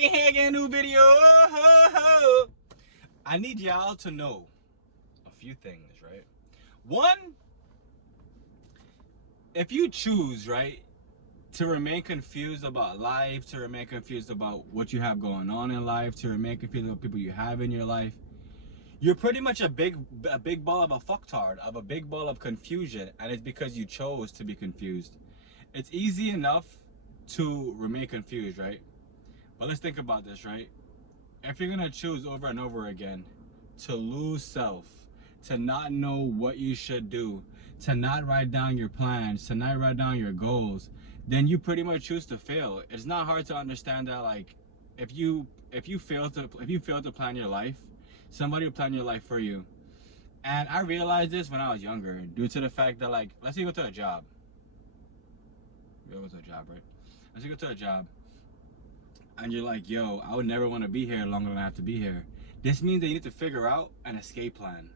back in here again, new video. I need y'all to know a few things, right? One, if you choose, right, to remain confused about life, to remain confused about what you have going on in life, to remain confused about people you have in your life, you're pretty much a big ball of a fucktard, of a big ball of confusion, and it's because you chose to be confused. It's easy enough to remain confused, right? But let's think about this, right? If you're gonna choose over and over again to lose self, to not know what you should do, to not write down your plans, to not write down your goals, then you pretty much choose to fail. It's not hard to understand that, like, if you fail to plan your life, somebody will plan your life for you. And I realized this when I was younger, due to the fact that, like, let's say you go to a job. You go to a job, right? Let's say you go to a job, and you're like, yo, I would never want to be here longer than I have to be here. This means that you need to figure out an escape plan.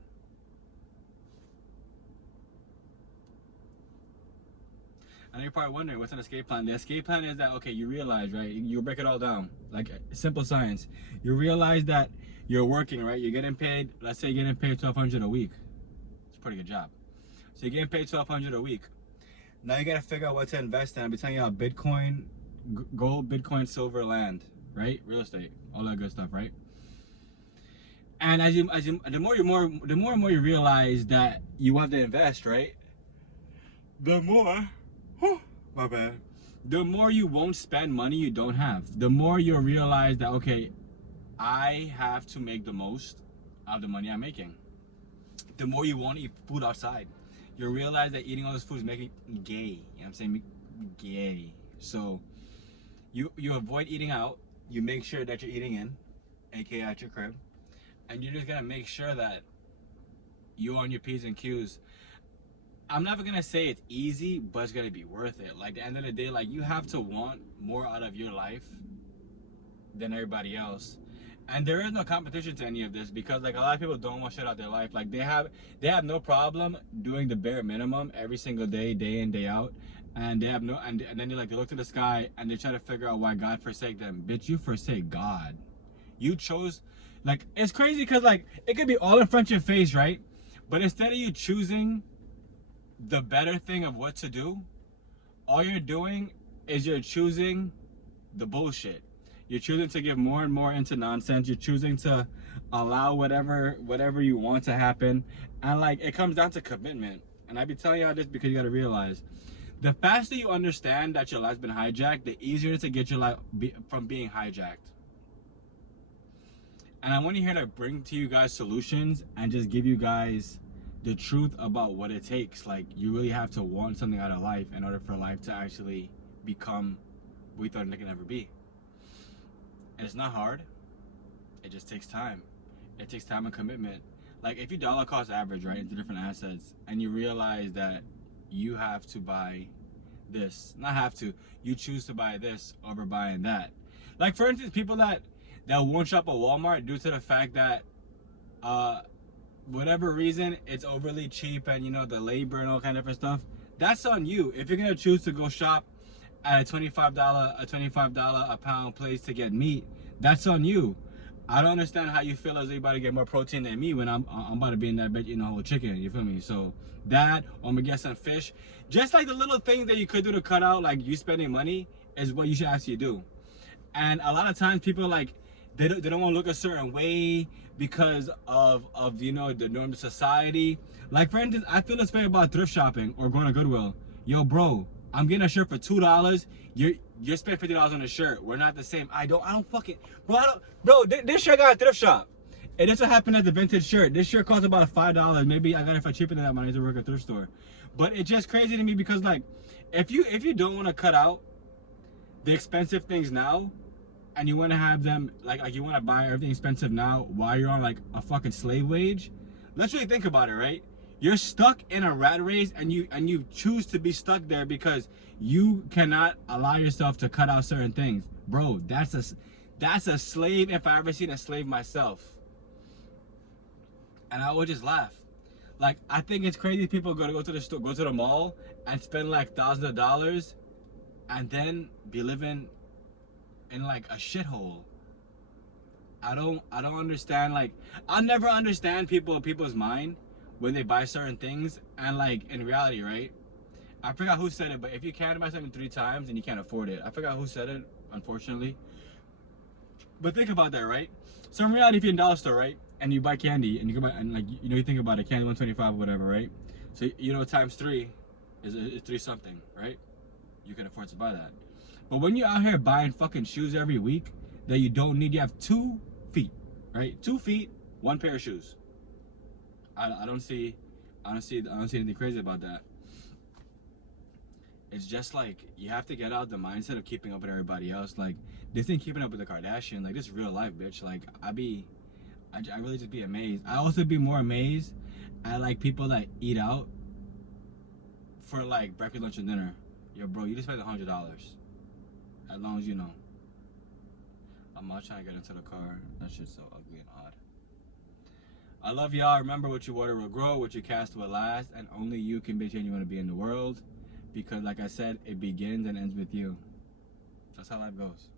And you're probably wondering, what's an escape plan? The escape plan is that, okay, you realize, right? You break it all down, like simple science. You realize that you're working, right? You're getting paid, let's say you're getting paid $1,200 a week. It's a pretty good job. So you're getting paid $1,200 a week. Now you gotta figure out what to invest in. I'll be telling you about Bitcoin, gold, Bitcoin, silver, land, right? Real estate, all that good stuff, right? And the more and more you realize that you want to invest, right? The more, my bad. The more you won't spend money you don't have. The more you'll realize that, okay, I have to make the most out of the money I'm making. The more you won't eat food outside. You'll realize that eating all this food is making you gay. You know what I'm saying? Gay. So you avoid eating out. You make sure that you're eating in, aka at your crib. And you're just gonna make sure that you're on your P's and Q's. I'm never gonna say it's easy, but it's gonna be worth it. Like, at the end of the day, like, you have to want more out of your life than everybody else. And there is no competition to any of this, because, like, a lot of people don't want shit out their life. Like, they have no problem doing the bare minimum every single day, day in, day out. And they have no, and then they look to the sky and they try to figure out why God forsake them. Bitch, you forsake God. You chose, like, it's crazy because, like, it could be all in front of your face, right? But instead of you choosing the better thing of what to do, all you're doing is you're choosing the bullshit. You're choosing to give more and more into nonsense. You're choosing to allow whatever you want to happen. And, like, it comes down to commitment. And I be telling y'all this because you gotta realize, the faster you understand that your life's been hijacked, the easier it is to get your life from being hijacked. And I want to here to bring to you guys solutions and just give you guys the truth about what it takes. Like, you really have to want something out of life in order for life to actually become what we thought it could never be. And it's not hard. It just takes time. It takes time and commitment. Like, if you dollar cost average, right, into different assets, and you realize that you have to buy this, not have to, you choose to buy this over buying that. Like, for instance, people that won't shop at Walmart due to the fact that whatever reason it's overly cheap, and, you know, the labor and all kind of different stuff, that's on you. If you're gonna choose to go shop at a $25 a pound place to get meat, that's on you. I don't understand how you feel as if you about to get more protein than me when I'm about to be in that bitch eating a whole chicken. You feel me? So that, or I'm gonna get some fish. Just like the little things that you could do to cut out, like, you spending money, is what you should actually do. And a lot of times people, like, they don't want to look a certain way because of you know, the norm of society. Like, for instance, I feel this way about thrift shopping or going to Goodwill. Yo, bro, I'm getting a shirt for $2. You're spending $50 on a shirt. We're not the same. I don't fucking, bro, this shirt got a thrift shop. And this what happened at the vintage shirt. This shirt costs about $5. Maybe I got it for cheaper than that when I used to work at a thrift store. But it's just crazy to me because, like, if you don't want to cut out the expensive things now, and you want to have them, like you want to buy everything expensive now while you're on, like, a fucking slave wage, let's really think about it, right? You're stuck in a rat race, and you choose to be stuck there because you cannot allow yourself to cut out certain things. Bro, that's a slave if I ever seen a slave myself. And I would just laugh. Like, I think it's crazy people go to the store, go to the mall and spend like thousands of dollars and then be living in like a shithole. I don't understand, like, I'll never understand people's mind when they buy certain things, and like in reality, right? I forgot who said it, but if you can't buy something 3 times and you can't afford it, I forgot who said it, unfortunately. But think about that, right? So in reality, if you're in dollar store, right, and you buy candy, and you go buy, and like, you know, you think about it, candy 125 or whatever, right? So you know, times 3 is 3 something, right? You can afford to buy that. But when you're out here buying fucking shoes every week that you don't need, you have 2 feet, right? 2 feet, 1 pair of shoes. I don't see anything crazy about that. It's just like, you have to get out the mindset of keeping up with everybody else. Like, this ain't keeping up with the Kardashian. Like, this is real life, bitch. Like, I really just be amazed. I also be more amazed at like people that eat out for like breakfast, lunch, and dinner. Yo, bro, you just spent $100. As long as you know. I'm not trying to get into the car. That shit's so ugly and odd. I love y'all. Remember, what you water will grow, what you cast will last, and only you can be the change you want to be in the world. Because like I said, it begins and ends with you. That's how life goes.